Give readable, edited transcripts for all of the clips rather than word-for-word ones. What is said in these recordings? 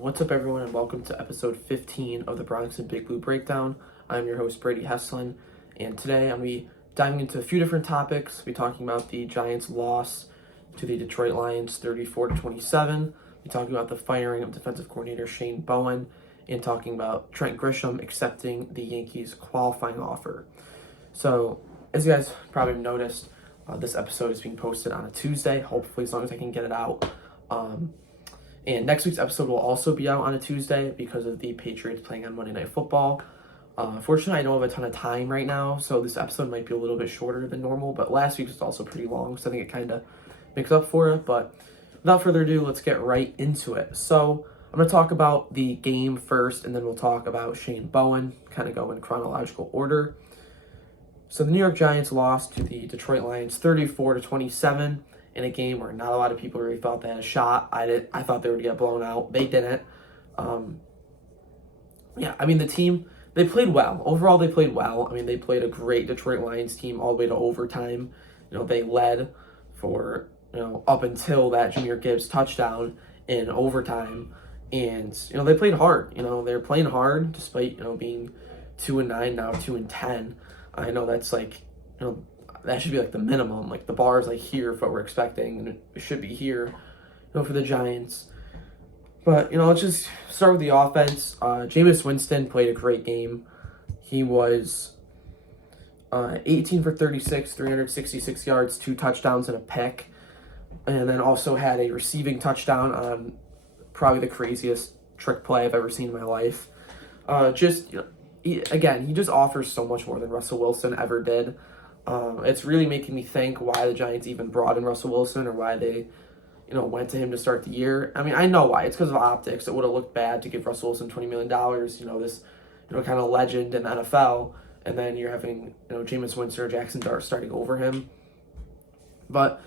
What's up, everyone, and welcome to episode 15 of the Bronx and Big Blue Breakdown. I'm your host, Brady Heslin, and today I'm going to be diving into a few different topics. We'll be talking about the Giants' loss to the Detroit Lions 34-27. We'll be talking about the firing of defensive coordinator Shane Bowen, and talking about Trent Grisham accepting the Yankees' qualifying offer. So, as you guys probably noticed, this episode is being posted on a Tuesday, hopefully as long as I can get it out. And next week's episode will also be out on a Tuesday because of the Patriots playing on Monday Night Football. Unfortunately, I don't have a ton of time right now, so this episode might be a little bit shorter than normal, but last week was also pretty long, so I think it kind of makes up for it. But without further ado, let's get right into it. So I'm going to talk about the game first, and then we'll talk about Shane Bowen, kind of go in chronological order. So the New York Giants lost to the Detroit Lions 34-27. In a game where not a lot of people really thought they had a shot. I thought they would get blown out. They didn't. The team, they played well. Overall, they played well. They played a great Detroit Lions team all the way to overtime. They led for, up until that Jahmyr Gibbs touchdown in overtime. And, they played hard. They're playing hard despite, being 2-9, now 2-10. I know that's like, that should be like the minimum. Like the bar is like here for what we're expecting, and it should be here, for the Giants. But let's just start with the offense. Jameis Winston played a great game. He was 18 for 36, 366 yards, 2 touchdowns and a pick, and then also had a receiving touchdown on probably the craziest trick play I've ever seen in my life. He just offers so much more than Russell Wilson ever did. It's really making me think why the Giants even brought in Russell Wilson, or why they, went to him to start the year. I know why. It's because of optics. It would have looked bad to give Russell Wilson $20 million, this, kind of legend in the NFL, and then you're having, Jameis Winston or Jackson Dart starting over him. But,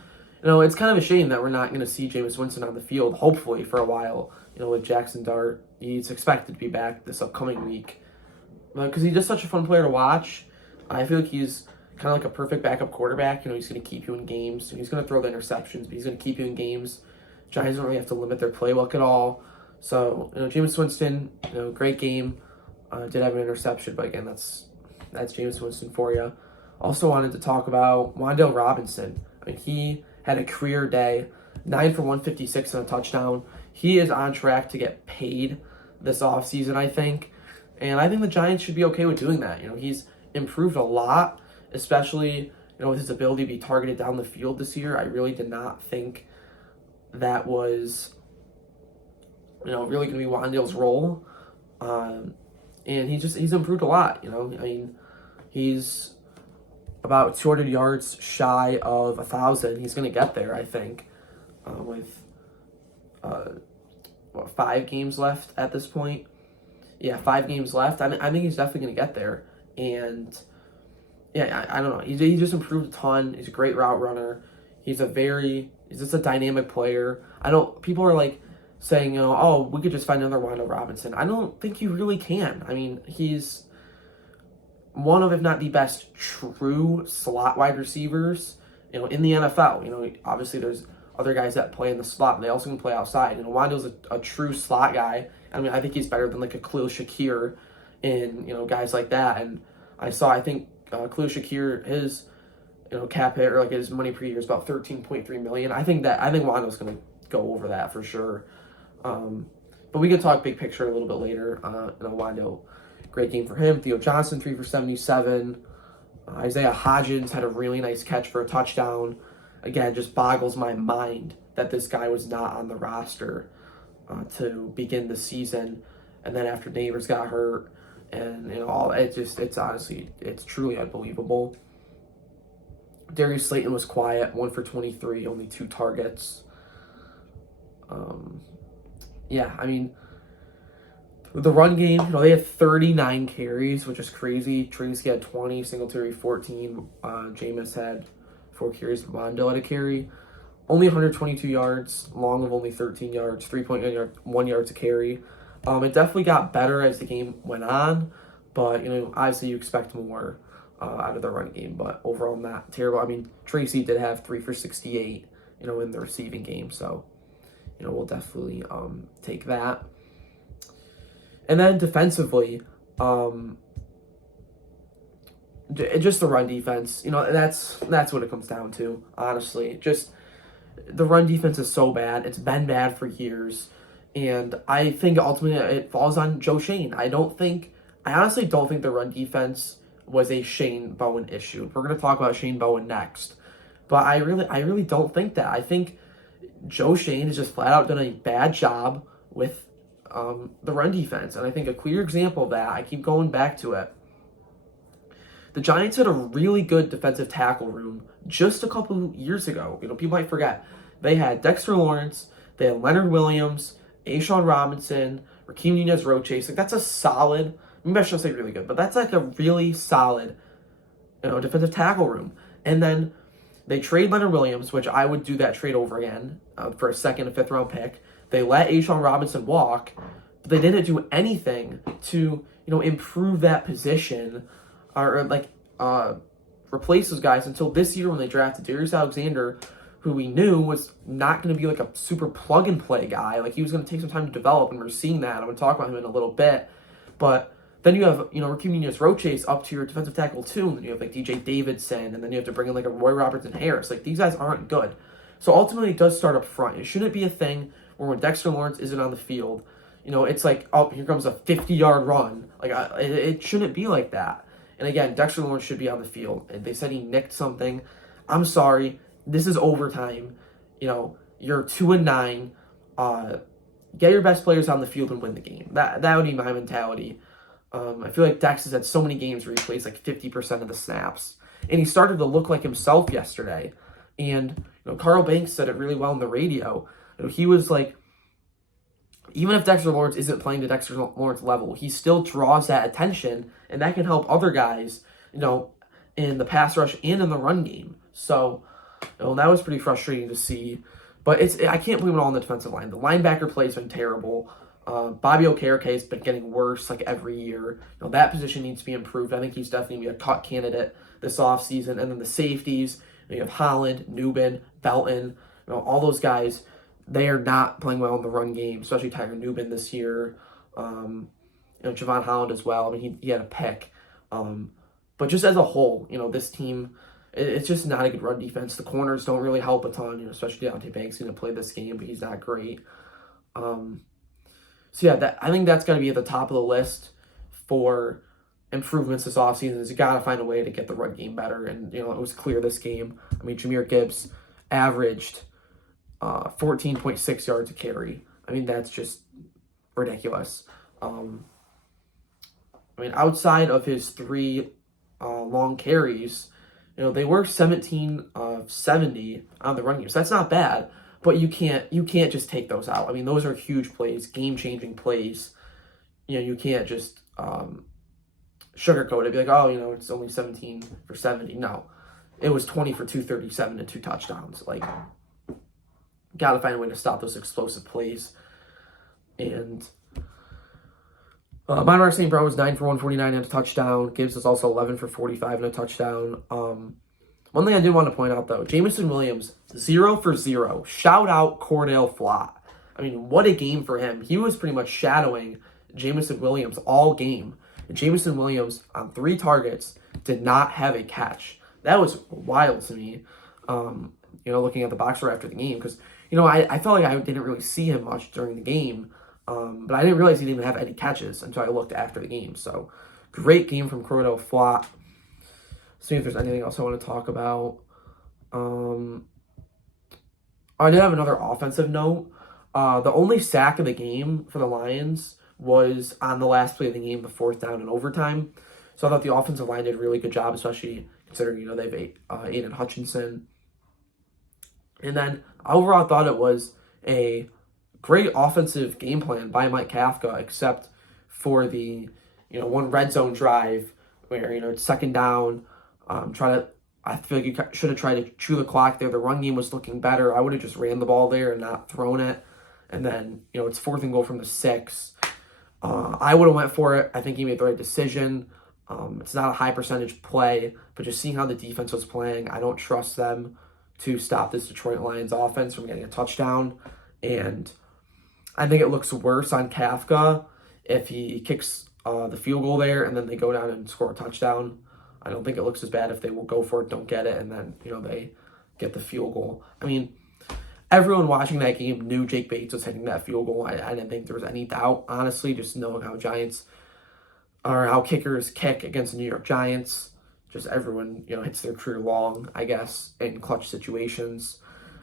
it's kind of a shame that we're not going to see Jameis Winston on the field, hopefully, for a while. With Jackson Dart, he's expected to be back this upcoming week. Because he's just such a fun player to watch. I feel like he's kind of like a perfect backup quarterback. He's going to keep you in games. He's going to throw the interceptions, but he's going to keep you in games. Giants don't really have to limit their playbook at all. So, Jameis Winston, great game. Did have an interception, but again, that's Jameis Winston for you. Also wanted to talk about Wan'Dale Robinson. He had a career day, 9 for 156 and a touchdown. He is on track to get paid this offseason, I think. And I think the Giants should be okay with doing that. He's improved a lot, especially, with his ability to be targeted down the field this year. I really did not think that was, really going to be Wan'Dale's role. And he's improved a lot, he's about 200 yards shy of 1,000. He's going to get there, I think, with, 5 games left at this point. Yeah, 5 games left. I think he's definitely going to get there. And yeah, I don't know. He just improved a ton. He's a great route runner. He's just a dynamic player. People are like saying, we could just find another Wan'Dale Robinson. I don't think you really can. He's one of, if not the best, true slot wide receivers, in the NFL. Obviously there's other guys that play in the slot, but they also can play outside. Wan'Dale's a true slot guy. I think he's better than like a Khalil Shakir and, guys like that. And I think Khalil Shakir, his, cap hit, or like his money per year is about $13.3 million. I think Wan'Dale's going to go over that for sure. But we can talk big picture a little bit later. Wan'Dale, great game for him. Theo Johnson, 3 for 77. Isaiah Hodgins had a really nice catch for a touchdown. Again, just boggles my mind that this guy was not on the roster to begin the season. And then after Neighbors got hurt, and it's truly unbelievable. Darius Slayton was quiet, 1 for 23, only 2 targets. The run game, they had 39 carries, which is crazy. Tracy had 20, Singletary 14, Jameis had 4 carries, Wan'Dale had a carry. Only 122 yards, long of only 13 yards, 3.1 yards a carry. It definitely got better as the game went on, but, obviously you expect more out of the run game, but overall not terrible. Tracy did have 3 for 68, in the receiving game, so, we'll definitely take that. And then defensively, just the run defense, that's what it comes down to, honestly. Just the run defense is so bad. It's been bad for years. And I think ultimately it falls on Joe Shane. I honestly don't think the run defense was a Shane Bowen issue. We're going to talk about Shane Bowen next. But I really don't think that. I think Joe Shane has just flat out done a bad job with the run defense. And I think a clear example of that, I keep going back to it. The Giants had a really good defensive tackle room just a couple years ago. People might forget. They had Dexter Lawrence, they had Leonard Williams, A'Shawn Robinson, Raheem Nunez-Roches. That's a solid, maybe I shouldn't say really good, but that's a really solid, defensive tackle room. And then they trade Leonard Williams, which I would do that trade over again for a second and fifth round pick. They let A'Shawn Robinson walk, but they didn't do anything to, improve that position or replace those guys until this year when they drafted Darius Alexander, who we knew was not going to be a super plug and play guy. He was going to take some time to develop, and we're seeing that. I'm going to talk about him in a little bit. But then you have, Raheem Nunez-Roches up to your defensive tackle too, and then you have DJ Davidson, and then you have to bring in a Roy Robertson-Harris. These guys aren't good. So ultimately it does start up front. It shouldn't be a thing where when Dexter Lawrence isn't on the field, it's oh, here comes a 50-yard run. It shouldn't be like that. And again, Dexter Lawrence should be on the field. And they said he nicked something. I'm sorry. This is overtime. You're 2-9. Get your best players on the field and win the game. That would be my mentality. I feel like Dex has had so many games where he plays 50% of the snaps. And he started to look like himself yesterday. And Carl Banks said it really well on the radio. He was even if Dexter Lawrence isn't playing to Dexter Lawrence level, he still draws that attention, and that can help other guys, in the pass rush and in the run game. So, that was pretty frustrating to see. But I can't blame it all on the defensive line. The linebacker play has been terrible. Bobby Okereke has been getting worse every year. That position needs to be improved. I think he's definitely going to be a cut candidate this offseason. And then the safeties, you have Holland, Nubin, Belton, all those guys. They are not playing well in the run game, especially Tyler Nubin this year. Javon Holland as well. He had a pick. But just as a whole, this team, it's just not a good run defense. The corners don't really help a ton, especially Deontay Banks going to play this game, but he's not great. I think that's going to be at the top of the list for improvements this offseason. Is you got to find a way to get the run game better. And, it was clear this game. Jahmyr Gibbs averaged 14.6 yards a carry. That's just ridiculous. Outside of his 3 long carries, they were 17 of 70 on the run game. So that's not bad, but you can't just take those out. Those are huge plays, game-changing plays. You can't just sugarcoat it, be it's only 17 for 70. No, it was 20 for 237 and 2 touchdowns. Got to find a way to stop those explosive plays. And Monroe St. Brown was 9 for 149 and a touchdown. Gibbs was also 11 for 45 and a touchdown. One thing I did want to point out, though, Jameson Williams, 0 for 0. Shout out Cordell Flott. What a game for him. He was pretty much shadowing Jameson Williams all game. And Jameson Williams, on 3 targets, did not have a catch. That was wild to me, looking at the box score after the game, because I felt like I didn't really see him much during the game, but I didn't realize he didn't even have any catches until I looked after the game. So, great game from Cordell Flott. See if there's anything else I want to talk about. I did have another offensive note. The only sack of the game for the Lions was on the last play of the game, the 4th down in overtime. So I thought the offensive line did a really good job, especially considering, they have Aiden Hutchinson. And then overall, I thought it was a great offensive game plan by Mike Kafka, except for the, one red zone drive where, it's 2nd down. I feel like you should have tried to chew the clock there. The run game was looking better. I would have just ran the ball there and not thrown it. And then, it's 4th and goal from the 6. I would have went for it. I think he made the right decision. It's not a high percentage play, but just seeing how the defense was playing, I don't trust them to stop this Detroit Lions offense from getting a touchdown. And I think it looks worse on Kafka if he kicks the field goal there and then they go down and score a touchdown, I don't think it looks as bad if they will go for it, don't get it, and then, they get the field goal. I mean, everyone watching that game knew Jake Bates was hitting that field goal. I didn't think there was any doubt, honestly, just knowing how kickers kick against the New York Giants. Just everyone, hits their career long, I guess, in clutch situations.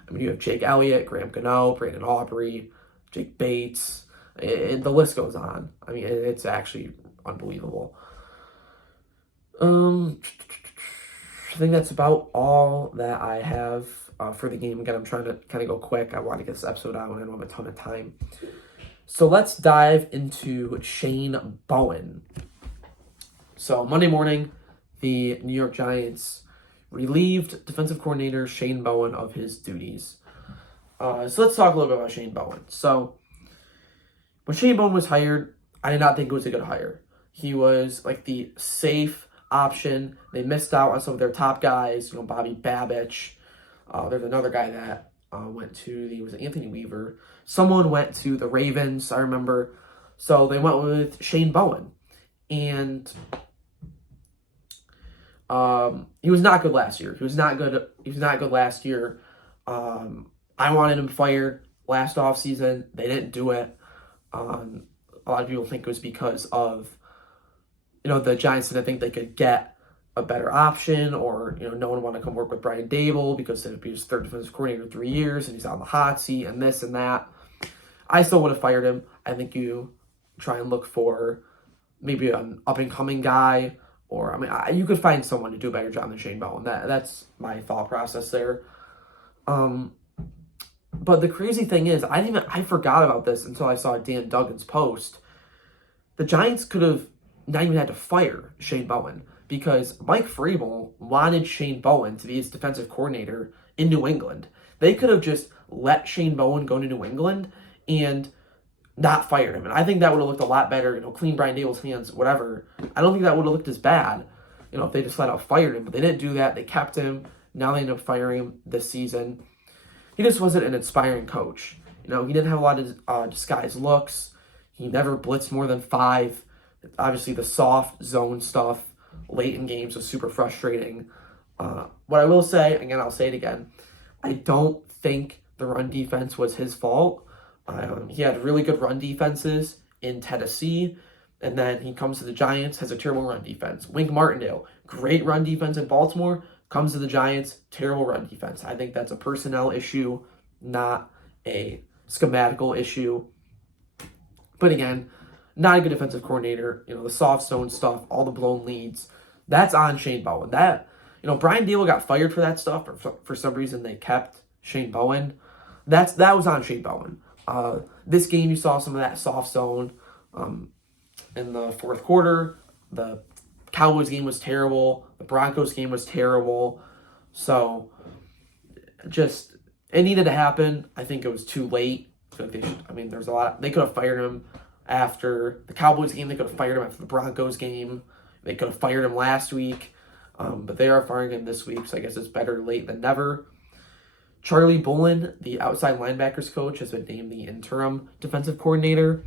I mean, you have Jake Elliott, Graham Gano, Brandon Aubrey, Jake Bates, and the list goes on. I mean, it's actually unbelievable. I think that's about all that I have for the game. Again, I'm trying to kind of go quick. I want to get this episode out and I don't have a ton of time. So let's dive into Shane Bowen. So Monday morning, the New York Giants relieved defensive coordinator Shane Bowen of his duties. So let's talk a little bit about Shane Bowen. So when Shane Bowen was hired, I did not think it was a good hire. He was like the safe option. They missed out on some of their top guys, Bobby Babich. There's another guy that went to was Anthony Weaver. Someone went to the Ravens, I remember. So they went with Shane Bowen. And he was not good last year. He was not good last year. I wanted him fired last offseason. They didn't do it. A lot of people think it was because of, the Giants didn't think they could get a better option, or, no one wanted to come work with Brian Dable because it would be his third defensive coordinator in 3 years and he's on the hot seat and this and that. I still would have fired him. I think you try and look for maybe an up-and-coming guy, or, you could find someone to do a better job than Shane Bowen. That's my thought process there. But the crazy thing is, I forgot about this until I saw Dan Duggan's post. The Giants could have not even had to fire Shane Bowen because Mike Vrabel wanted Shane Bowen to be his defensive coordinator in New England. They could have just let Shane Bowen go to New England and not fired him. And I think that would have looked a lot better, clean Brian Dable's hands, whatever. I don't think that would have looked as bad, if they just flat out fired him. But they didn't do that. They kept him. Now they ended up firing him this season. He just wasn't an inspiring coach. He didn't have a lot of disguised looks. He never blitzed more than 5. Obviously, the soft zone stuff late in games was super frustrating. What I will say, again, I'll say it again, I don't think the run defense was his fault. He had really good run defenses in Tennessee, and then he comes to the Giants, has a terrible run defense. Wink Martindale, great run defense in Baltimore, comes to the Giants, terrible run defense. I think that's a personnel issue, not a schematical issue. But again, not a good defensive coordinator. The soft zone stuff, all the blown leads, that's on Shane Bowen. Brian Dable got fired for that stuff, or for some reason they kept Shane Bowen. That was on Shane Bowen. This game, you saw some of that soft zone in the fourth quarter. The Cowboys game was terrible. The Broncos game was terrible. So, it needed to happen. I think it was too late. There's a lot. They could have fired him after the Cowboys game. They could have fired him after the Broncos game. They could have fired him last week. But they are firing him this week, so I guess it's better late than never. Charlie Bullen, the outside linebackers coach, has been named the interim defensive coordinator.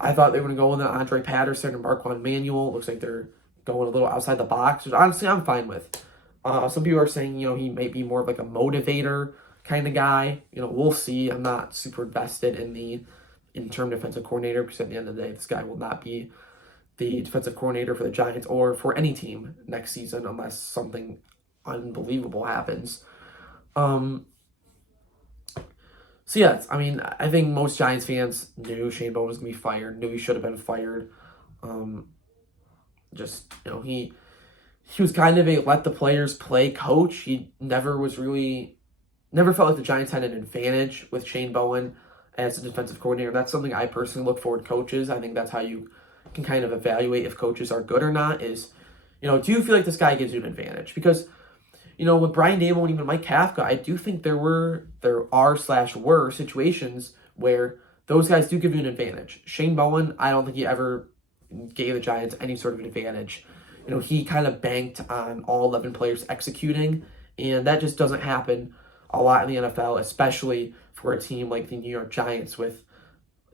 I thought they were going to go with Andre Patterson and Marquand Manuel. Looks like they're going a little outside the box, which honestly I'm fine with. Some people are saying, he might be more of like a motivator kind of guy. We'll see. I'm not super invested in the interim defensive coordinator because at the end of the day, this guy will not be the defensive coordinator for the Giants or for any team next season unless something unbelievable happens. So yeah, I think most Giants fans knew Shane Bowen was going to be fired, knew he should have been fired. He was kind of a let the players play coach. He never felt like the Giants had an advantage with Shane Bowen as a defensive coordinator. That's something I personally look for in coaches. I think that's how you can kind of evaluate if coaches are good or not is, do you feel like this guy gives you an advantage? Because with Brian Dable and even Mike Kafka, I do think there were situations where those guys do give you an advantage. Shane Bowen, I don't think he ever gave the Giants any sort of an advantage. He kind of banked on all 11 players executing, and that just doesn't happen a lot in the NFL, especially for a team like the New York Giants with,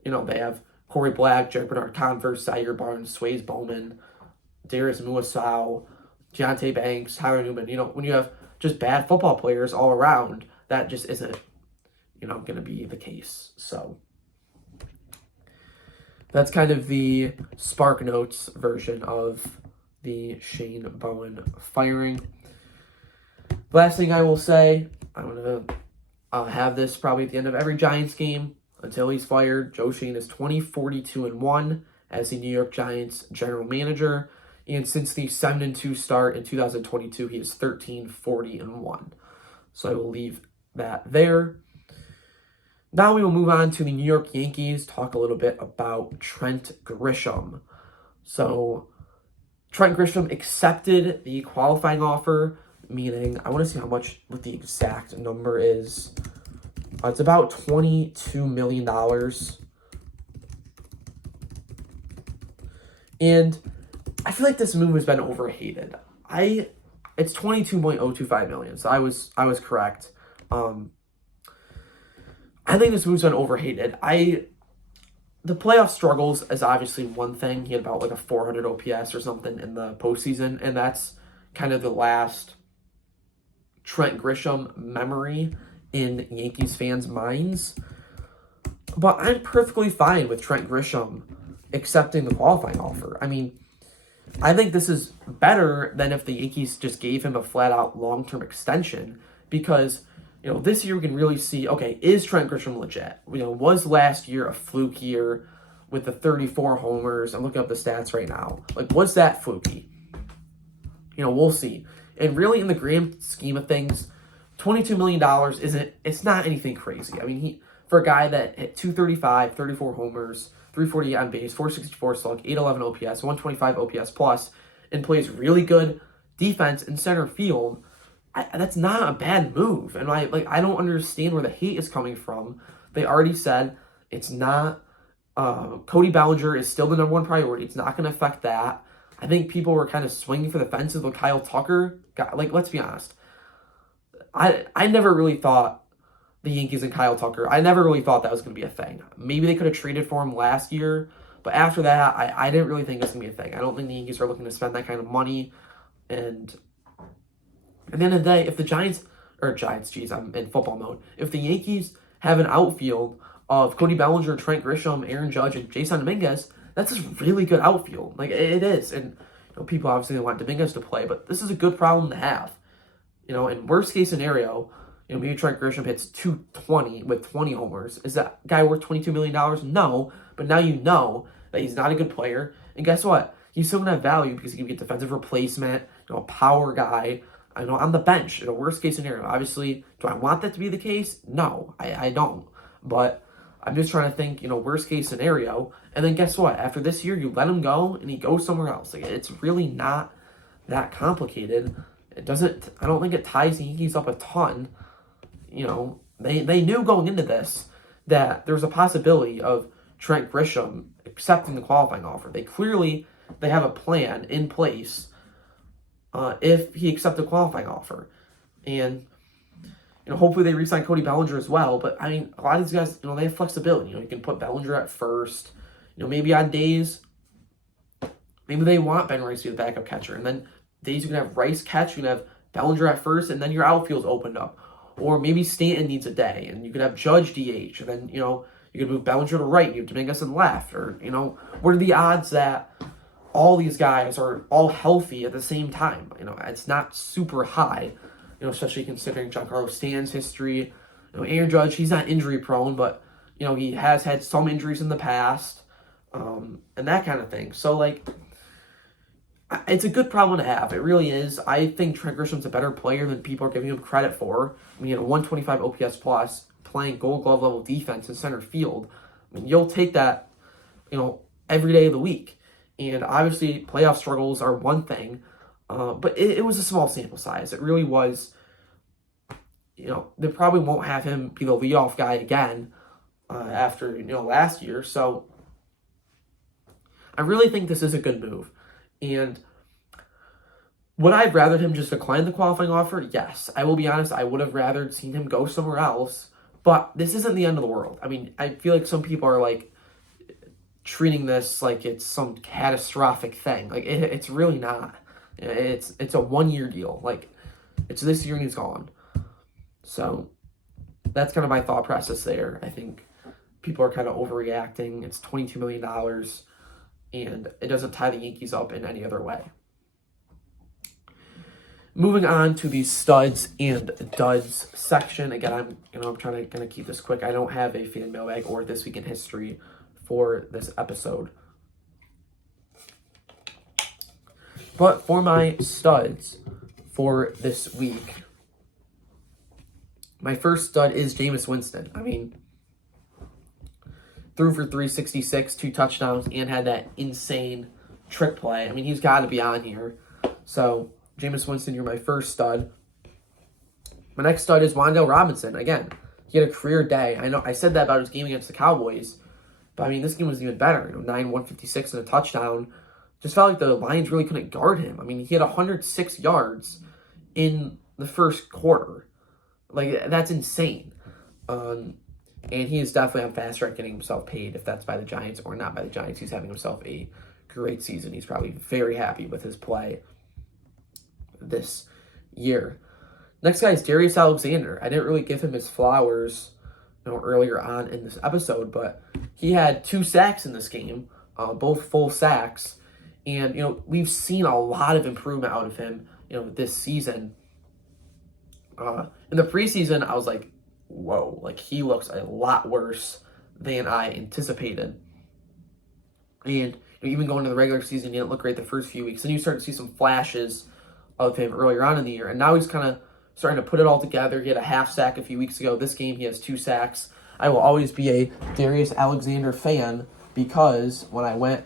they have Corey Black, Jared Bernard-Converse, Zaire Barnes, Swayze Bowman, Darius Muasau, Deontay Banks, Tyler Newman. When you have just bad football players all around, that just isn't, going to be the case. So that's kind of the Spark Notes version of the Shane Bowen firing. Last thing I will say, I'm going to have this probably at the end of every Giants game until he's fired. Joe Shane is 20-42-1 as the New York Giants general manager. And since the 7-2 start in 2022, he is 13-40-1. So I will leave that there. Now we will move on to the New York Yankees, talk a little bit about Trent Grisham. So Trent Grisham accepted the qualifying offer, meaning, I want to see what the exact number is. It's about $22 million. And I feel like this move has been overhated. It's $22.025 million, so I was correct. I think this move's been overhated. The playoff struggles is obviously one thing. He had about like a 400 OPS or something in the postseason, and that's kind of the last Trent Grisham memory in Yankees fans' minds. But I'm perfectly fine with Trent Grisham accepting the qualifying offer. I mean, I think this is better than if the Yankees just gave him a flat-out long-term extension, because this year we can really see, okay, is Trent Grisham legit? Was last year a fluke year with the 34 homers? I'm looking up the stats right now. Was that fluky? We'll see. And really, in the grand scheme of things, $22 million it's not anything crazy. I mean, for a guy that hit 235, 34 homers, 348 on base, 464 slug, 811 OPS, 125 OPS plus, and plays really good defense in center field, that's not a bad move. And I don't understand where the hate is coming from. They already said it's not. Cody Bellinger is still the number one priority. It's not going to affect that. I think people were kind of swinging for the fences with Kyle Tucker. Let's be honest. I never really thought the Yankees and Kyle Tucker, I never really thought that was going to be a thing. Maybe they could have traded for him last year, but after that, I didn't really think it was going to be a thing. I don't think the Yankees are looking to spend that kind of money. And at the end of the day, if the Giants, I'm in football mode. If the Yankees have an outfield of Cody Bellinger, Trent Grisham, Aaron Judge, and Jason Dominguez, that's a really good outfield. It is. And people obviously want Dominguez to play, but this is a good problem to have. In worst case scenario, maybe Trent Grisham hits 220 with 20 homers. Is that guy worth $22 million? No, but now you know that he's not a good player. And guess what? He's still going to have value because he can get defensive replacement, a power guy, on the bench in a worst case scenario. Obviously, do I want that to be the case? No, I don't. But I'm just trying to think, worst case scenario. And then guess what? After this year, you let him go and he goes somewhere else. It's really not that complicated. I don't think it ties the Yankees up a ton. They knew going into this that there's a possibility of Trent Grisham accepting the qualifying offer. They have a plan in place if he accepts the qualifying offer. And, hopefully they re-sign Cody Bellinger as well. But, a lot of these guys, they have flexibility. You can put Bellinger at first. Maybe on days, maybe they want Ben Rice to be the backup catcher. And then days you can have Rice catch, you can have Bellinger at first, and then your outfield's opened up. Or maybe Stanton needs a day, and you could have Judge DH, and then, you could move Bellinger to right, you have Dominguez in left. Or, what are the odds that all these guys are all healthy at the same time? It's not super high, especially considering Giancarlo Stanton's history. Aaron Judge, he's not injury prone, but, he has had some injuries in the past, and that kind of thing. So, it's a good problem to have. It really is. I think Trent Grisham's a better player than people are giving him credit for. 125 OPS plus, playing Gold Glove level defense in center field. You'll take that, every day of the week. And obviously, playoff struggles are one thing, but it was a small sample size. It really was. They probably won't have him be the leadoff guy again after last year. So I really think this is a good move. And would I have rather him just decline the qualifying offer? Yes. I will be honest, I would have rather seen him go somewhere else. But this isn't the end of the world. I feel like some people are treating this like it's some catastrophic thing. Like it's really not. It's a 1-year deal. Like it's this year and he's gone. So that's kind of my thought process there. I think people are kind of overreacting. It's $22 million, and it doesn't tie the Yankees up in any other way. Moving on to the studs and duds section. Again, I'm trying to keep this quick. I don't have a fan mailbag or this week in history for this episode. But for my studs for this week, my first stud is Jameis Winston. I mean, threw for 366, 2 touchdowns, and had that insane trick play. I mean, he's got to be on here. So, Jameis Winston, you're my first stud. My next stud is Wan'Dale Robinson. Again, he had a career day. I know I said that about his game against the Cowboys, but I mean, this game was even better. 156 and a touchdown. Just felt like the Lions really couldn't guard him. I mean, he had 106 yards in the first quarter. Like, that's insane. And he is definitely on fast track getting himself paid, if that's by the Giants or not by the Giants. He's having himself a great season. He's probably very happy with his play this year. Next guy is Darius Alexander. I didn't really give him his flowers earlier on in this episode, but he had 2 sacks in this game, both full sacks. And, we've seen a lot of improvement out of him, this season. In the preseason, I was like, whoa, like he looks a lot worse than I anticipated. And even going to the regular season, he didn't look great the first few weeks. Then you start to see some flashes of him earlier on in the year. And now he's kind of starting to put it all together. He had a half sack a few weeks ago. This game, he has 2 sacks. I will always be a Darius Alexander fan because when I went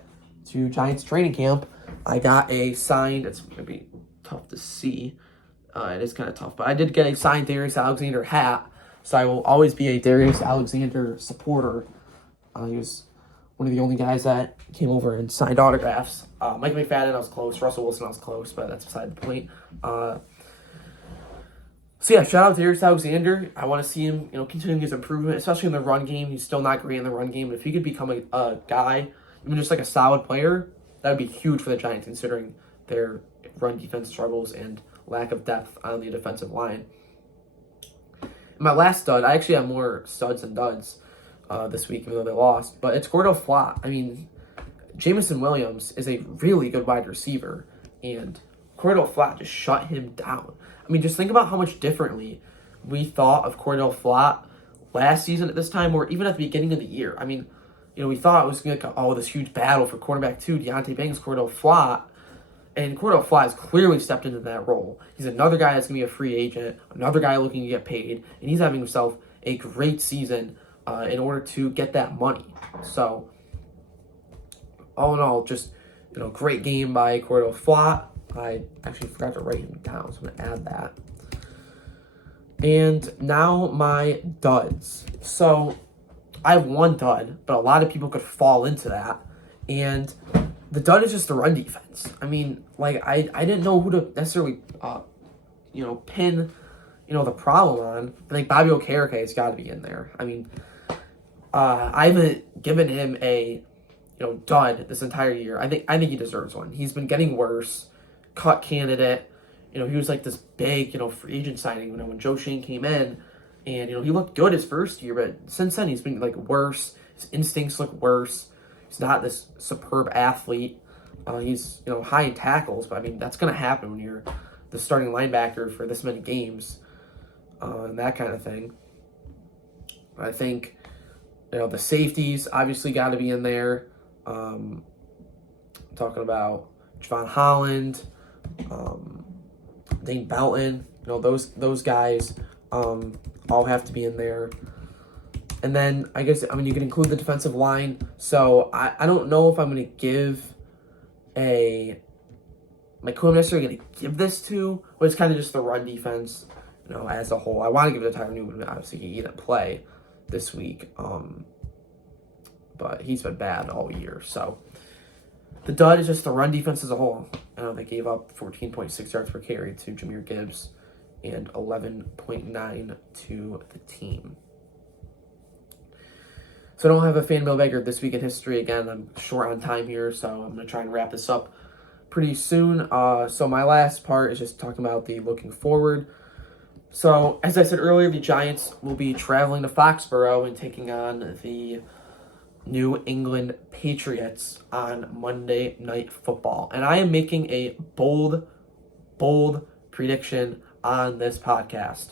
to Giants training camp, I got a signed, it's going to be tough to see. It is kind of tough, but I did get a signed Darius Alexander hat, so I will always be a Darius Alexander supporter. He was one of the only guys that came over and signed autographs. Mike McFadden, I was close. Russell Wilson, I was close, but that's beside the point. So yeah, shout out to Darius Alexander. I want to see him, continuing his improvement, especially in the run game. He's still not great in the run game, but if he could become a guy, even just like a solid player, that would be huge for the Giants, considering their run defense struggles and lack of depth on the defensive line. And my last stud, I actually have more studs than duds this week, even though they lost, but it's Cordell Flott. I mean, Jameson Williams is a really good wide receiver, and Cordell Flott just shut him down. I mean, just think about how much differently we thought of Cordell Flott last season at this time, or even at the beginning of the year. I mean, we thought it was going to this huge battle for quarterback 2, Deontay Banks, Cordell Flott. And Cordell Flott has clearly stepped into that role. He's another guy that's going to be a free agent, another guy looking to get paid, and he's having himself a great season in order to get that money. So, all in all, just, great game by Cordell Flott. I actually forgot to write him down, so I'm going to add that. And now my duds. So, I have 1 dud, but a lot of people could fall into that. And the dud is just the run defense. I mean, I didn't know who to necessarily, pin, the problem on. I think Bobby Okereke has got to be in there. I mean, I haven't given him a, dud this entire year. I think he deserves one. He's been getting worse. Cut candidate. He was like this big, free agent signing when Joe Shane came in. And, he looked good his first year, but since then he's been, worse. His instincts look worse. He's not this superb athlete. He's, high in tackles, but, I mean, that's going to happen when you're the starting linebacker for this many games and that kind of thing. I think, the safeties obviously got to be in there. Talking about Javon Holland, Dane Belton, those guys all have to be in there. And then, I guess, you can include the defensive line. So, I don't know if I'm going to give who I'm necessarily going to give this to, but it's kind of just the run defense, as a whole. I want to give it to Tyron Newman. Obviously, he didn't play this week, but he's been bad all year. So, the dud is just the run defense as a whole. They gave up 14.6 yards per carry to Jahmyr Gibbs and 11.9 to the team. So I don't have a fan mailbag or this week in history. Again, I'm short on time here, so I'm going to try and wrap this up pretty soon. So my last part is just talking about the looking forward. So, as I said earlier, the Giants will be traveling to Foxborough and taking on the New England Patriots on Monday Night Football. And I am making a bold prediction on this podcast.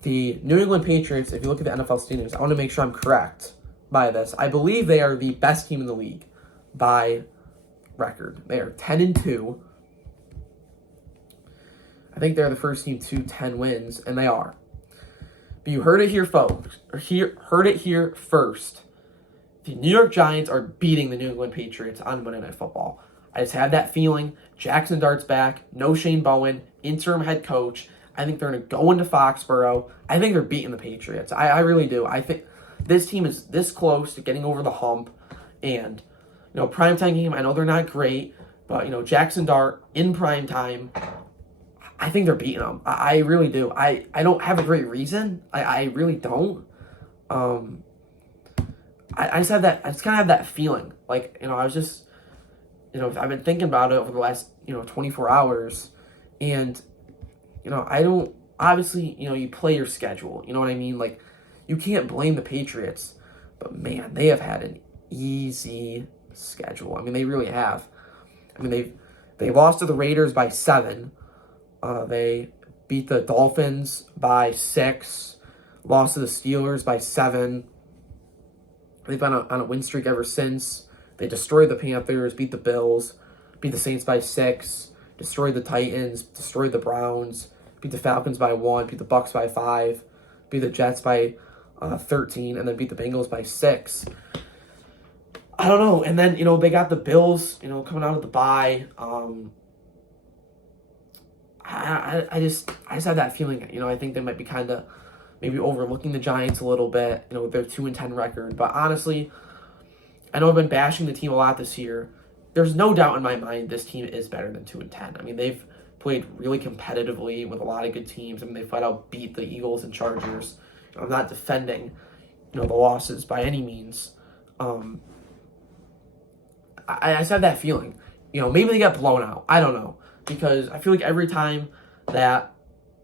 The New England Patriots, if you look at the NFL standings, I want to make sure I'm correct by this. I believe they are the best team in the league by record. They are 10-2. I think they're the first team to 10 wins, and they are. But you heard it here, folks. Heard it here first. The New York Giants are beating the New England Patriots on Monday Night Football. I just had that feeling. Jackson Dart's back. No Shane Bowen. Interim head coach. I think they're going to go into Foxborough. I think they're beating the Patriots. I really do. I think this team is this close to getting over the hump. And, primetime game, I know they're not great. But, Jackson Dart in primetime, I think they're beating them. I really do. I don't have a great reason. I really don't. I just kind of have that feeling. I was just, I've been thinking about it over the last, 24 hours. And, I don't, obviously, you play your schedule. You know what I mean? You can't blame the Patriots. But, man, they have had an easy schedule. I mean, they really have. I mean, they lost to the Raiders by 7. They beat the Dolphins by 6, lost to the Steelers by 7. They've been on a win streak ever since. They destroyed the Panthers, beat the Bills, beat the Saints by 6, destroyed the Titans, destroyed the Browns, beat the Falcons by 1, beat the Bucks by 5, beat the Jets by 13, and then beat the Bengals by 6. I don't know. And then, they got the Bills, coming out of the bye. I just have that feeling, I think they might be kind of maybe overlooking the Giants a little bit, with their 2-10 record. But honestly, I know I've been bashing the team a lot this year. There's no doubt in my mind this team is better than 2-10. I mean, they've played really competitively with a lot of good teams. I mean, they flat out beat the Eagles and Chargers. I'm not defending, the losses by any means. I just have that feeling. Maybe they get blown out. I don't know. Because I feel like every time that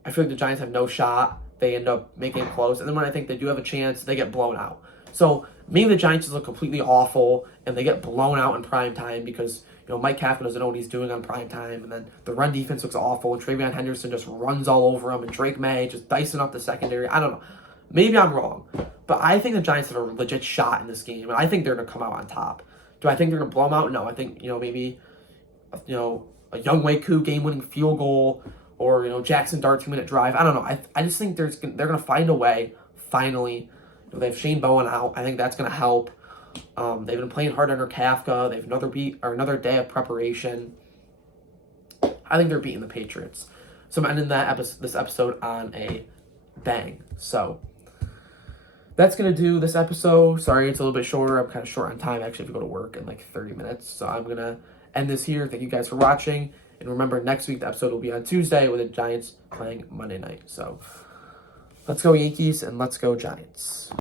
I feel like the Giants have no shot, they end up making it close. And then when I think they do have a chance, they get blown out. So maybe the Giants look completely awful and they get blown out in prime time because, Mike Kafka doesn't know what he's doing on prime time. And then the run defense looks awful. Travion Henderson just runs all over him. And Drake May just dicing up the secondary. I don't know. Maybe I'm wrong. But I think the Giants have a legit shot in this game. And I think they're going to come out on top. Do I think they're going to blow them out? No. I think, maybe, a Younghoe Koo game-winning field goal or, Jackson Dart 2-minute drive. I don't know. I just think they're going to find a way, finally. They have Shane Bowen out. I think that's going to help. They've been playing hard under Kafka. They have another day of preparation. I think they're beating the Patriots. So I'm ending this episode on a bang. So that's going to do this episode. Sorry, it's a little bit shorter. I'm kind of short on time. I actually have to go to work in 30 minutes. So I'm going to end this here. Thank you guys for watching. And remember, next week the episode will be on Tuesday with the Giants playing Monday night. So let's go Yankees and let's go Giants.